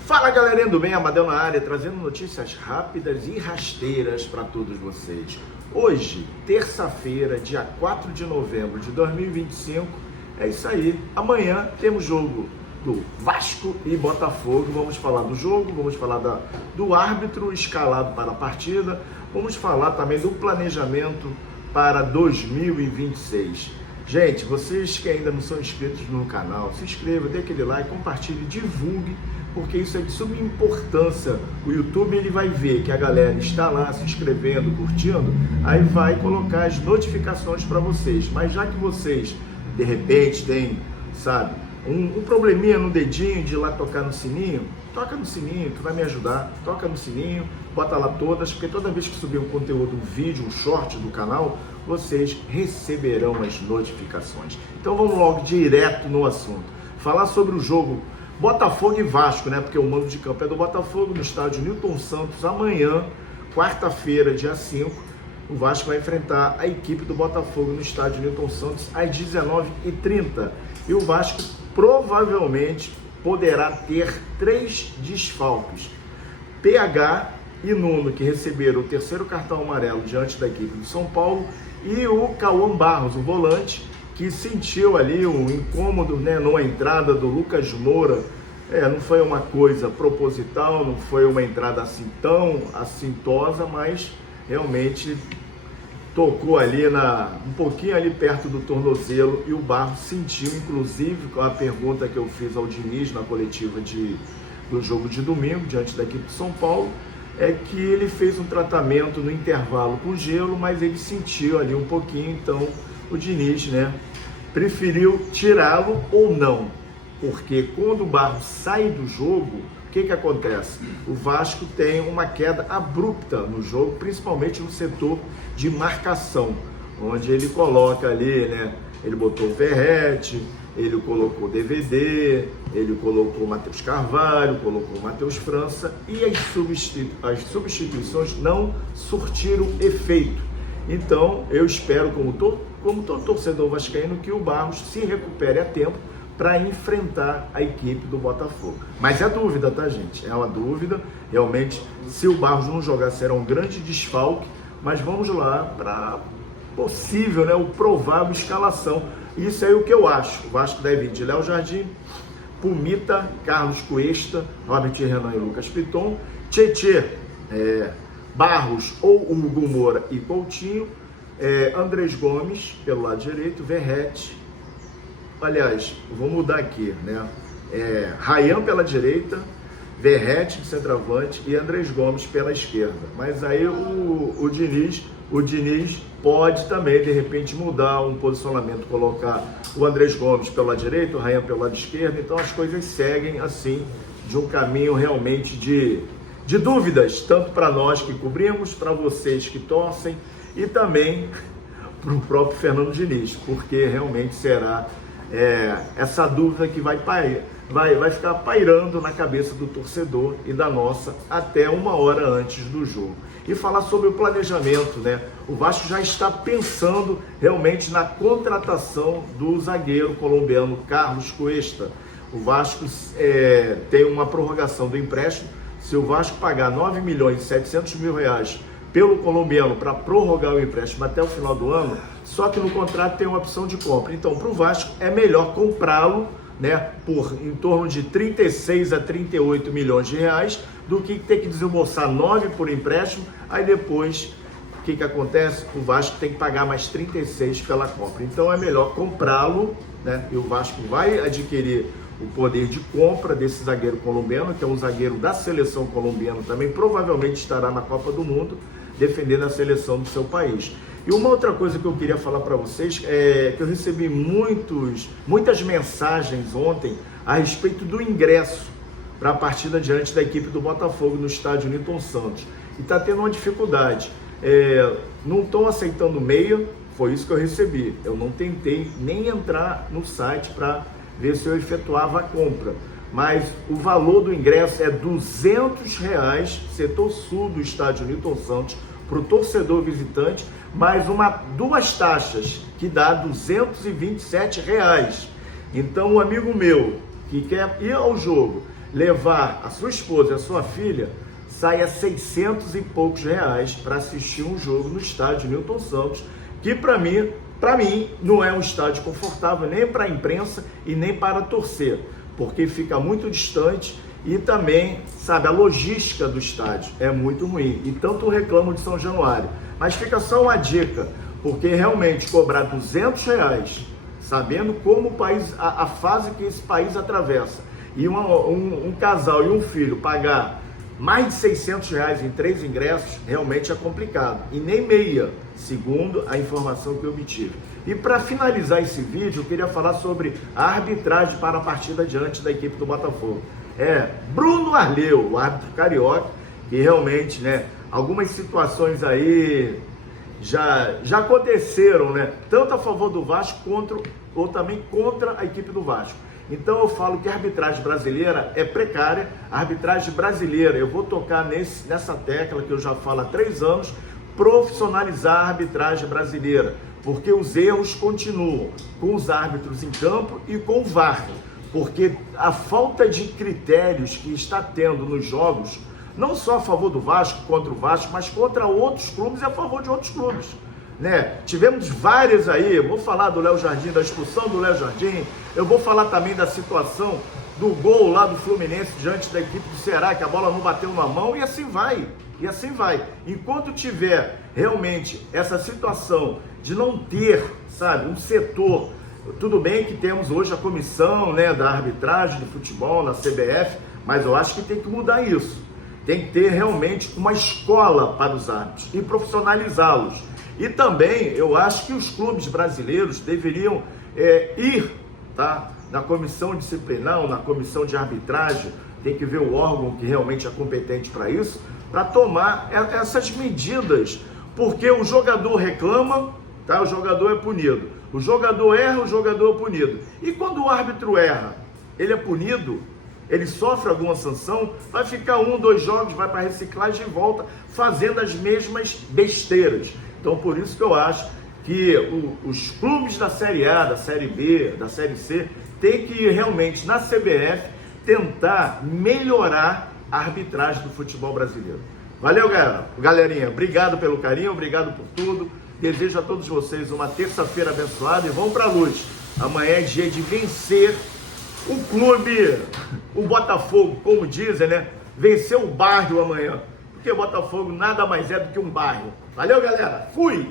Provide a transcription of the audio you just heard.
Fala galerinha do bem, Amadeu na área, trazendo notícias rápidas e rasteiras para todos vocês. Hoje, terça-feira, dia 4 de novembro de 2025, é isso aí. Amanhã temos jogo do Vasco e Botafogo. Vamos falar do jogo, vamos falar do árbitro escalado para a partida, vamos falar também do planejamento para 2026. Gente, vocês que ainda não são inscritos no canal, se inscreva, dê aquele like, compartilhe, divulgue, porque isso é de suma importância. O YouTube ele vai ver que a galera está lá se inscrevendo, curtindo, aí vai colocar as notificações para vocês. Mas já que vocês, de repente, têm, sabe, um probleminha no dedinho de ir lá tocar no sininho, toca no sininho, tu vai me ajudar, toca no sininho, bota lá todas, porque toda vez que subir um conteúdo, um vídeo, um short do canal, vocês receberão as notificações. Então vamos logo direto no assunto. Falar sobre o jogo Botafogo e Vasco, né? Porque o mando de campo é do Botafogo, no estádio Newton Santos. Amanhã, quarta-feira, dia 5, o Vasco vai enfrentar a equipe do Botafogo no estádio Newton Santos às 19h30. E o Vasco provavelmente poderá ter 3 desfalques. PH e Nuno, que receberam o terceiro cartão amarelo diante da equipe do São Paulo, e o Cauã Barros, o volante, que sentiu ali um incômodo, né, numa entrada do Lucas Moura. Não foi uma coisa proposital, não foi uma entrada assim tão assintosa, mas realmente tocou ali um pouquinho ali perto do tornozelo, e o Barros sentiu, inclusive, com a pergunta que eu fiz ao Diniz na coletiva do jogo de domingo, diante da equipe de São Paulo, é que ele fez um tratamento no intervalo com gelo, mas ele sentiu ali um pouquinho, então o Diniz, né, preferiu tirá-lo ou não, porque quando o Barros sai do jogo, o que acontece? O Vasco tem uma queda abrupta no jogo, principalmente no setor de marcação, onde ele coloca ali, né, ele botou o Verratti, ele colocou o DVD, ele colocou o Matheus Carvalho, colocou o Matheus França, e as substituições não surtiram efeito. Então, eu espero, como todo torcedor vascaíno, que o Barros se recupere a tempo para enfrentar a equipe do Botafogo. Mas é dúvida, tá, gente? É uma dúvida. Realmente, se o Barros não jogar, será um grande desfalque. Mas vamos lá para possível, né, o provável escalação. Isso aí é o que eu acho. O Vasco deve ir de Léo Jardim, Pumita, Carlos Cuesta, Robert Renan e Lucas Piton, Tietê, Barros ou Hugo Moura e Coutinho, Andrés Gomes pelo lado direito, Verratti, aliás, vou mudar aqui, né? Rayan pela direita, Verratti de centroavante e Andrés Gomes pela esquerda. Mas aí o Diniz pode também, de repente, mudar um posicionamento, colocar o Andrés Gomes pelo lado direito, o Rayan pelo lado esquerdo. Então as coisas seguem assim, de um caminho realmente de dúvidas, tanto para nós que cobrimos, para vocês que torcem e também para o próprio Fernando Diniz, porque realmente será essa dúvida que vai ficar pairando na cabeça do torcedor e da nossa até uma hora antes do jogo. E falar sobre o planejamento, né? O Vasco já está pensando realmente na contratação do zagueiro colombiano Carlos Cuesta. O Vasco tem uma prorrogação do empréstimo. Se o Vasco pagar 9.700.000 reais pelo colombiano para prorrogar o empréstimo até o final do ano, só que no contrato tem uma opção de compra. Então, para o Vasco é melhor comprá-lo, né, por em torno de 36 a 38 milhões de reais, do que ter que desembolsar 9 por empréstimo. Aí depois, o que acontece? O Vasco tem que pagar mais 36 pela compra. Então é melhor comprá-lo, né, e o Vasco vai adquirir o poder de compra desse zagueiro colombiano, que é um zagueiro da seleção colombiana, também provavelmente estará na Copa do Mundo, defendendo a seleção do seu país. E uma outra coisa que eu queria falar para vocês é que eu recebi muitas mensagens ontem a respeito do ingresso para a partida diante da equipe do Botafogo no estádio Newton Santos. E está tendo uma dificuldade. Não estão aceitando meia, foi isso que eu recebi. Eu não tentei nem entrar no site para ver se eu efetuava a compra. Mas o valor do ingresso é R$ 200, setor sul do estádio Newton Santos, para o torcedor visitante, mais duas taxas, que dá R$ 227. Então, um amigo meu que quer ir ao jogo, levar a sua esposa e a sua filha, sai a 600 e poucos reais para assistir um jogo no estádio Newton Santos, que para mim não é um estádio confortável nem para a imprensa e nem para torcer, porque fica muito distante e também, sabe, a logística do estádio é muito ruim. E tanto reclamam de São Januário. Mas fica só uma dica, porque realmente cobrar R$ 200, sabendo como o país, a fase que esse país atravessa, e um casal e um filho pagar mais de R$ 600 em 3 ingressos, realmente é complicado. E nem meia, segundo a informação que eu obtive. E para finalizar esse vídeo, eu queria falar sobre a arbitragem para a partida diante da equipe do Botafogo. Bruno Arleu, o árbitro carioca, que realmente, algumas situações aí já aconteceram, tanto a favor do Vasco ou também contra a equipe do Vasco. Então eu falo que a arbitragem brasileira é precária. A arbitragem brasileira, eu vou tocar nessa tecla que eu já falo há 3 anos, profissionalizar a arbitragem brasileira, porque os erros continuam com os árbitros em campo e com o VAR, porque a falta de critérios que está tendo nos jogos, não só a favor do Vasco, contra o Vasco, mas contra outros clubes e a favor de outros clubes. Tivemos várias aí, eu vou falar do Léo Jardim, da expulsão do Léo Jardim, eu vou falar também da situação do gol lá do Fluminense diante da equipe do Ceará, que a bola não bateu na mão, e assim vai. Enquanto tiver realmente essa situação de não ter, sabe, um setor, tudo bem que temos hoje a comissão, da arbitragem do futebol na CBF, mas eu acho que tem que mudar isso. Tem que ter realmente uma escola para os árbitros e profissionalizá-los. E também eu acho que os clubes brasileiros deveriam ir, na comissão disciplinar, na comissão de arbitragem, tem que ver o órgão que realmente é competente para isso, para tomar essas medidas, porque o jogador reclama, o jogador é punido. O jogador erra, o jogador é punido. E quando o árbitro erra, ele é punido? Ele sofre alguma sanção? Vai ficar 1, 2 jogos, vai para reciclagem e volta fazendo as mesmas besteiras. Então, por isso que eu acho que os clubes da Série A, da Série B, da Série C, tem que realmente, na CBF, tentar melhorar a arbitragem do futebol brasileiro. Valeu, galerinha. Obrigado pelo carinho, obrigado por tudo. Desejo a todos vocês uma terça-feira abençoada e vamos para a luz. Amanhã é dia de vencer o clube, o Botafogo, como dizem, vencer o bairro amanhã. Porque Botafogo nada mais é do que um bairro. Valeu, galera. Fui!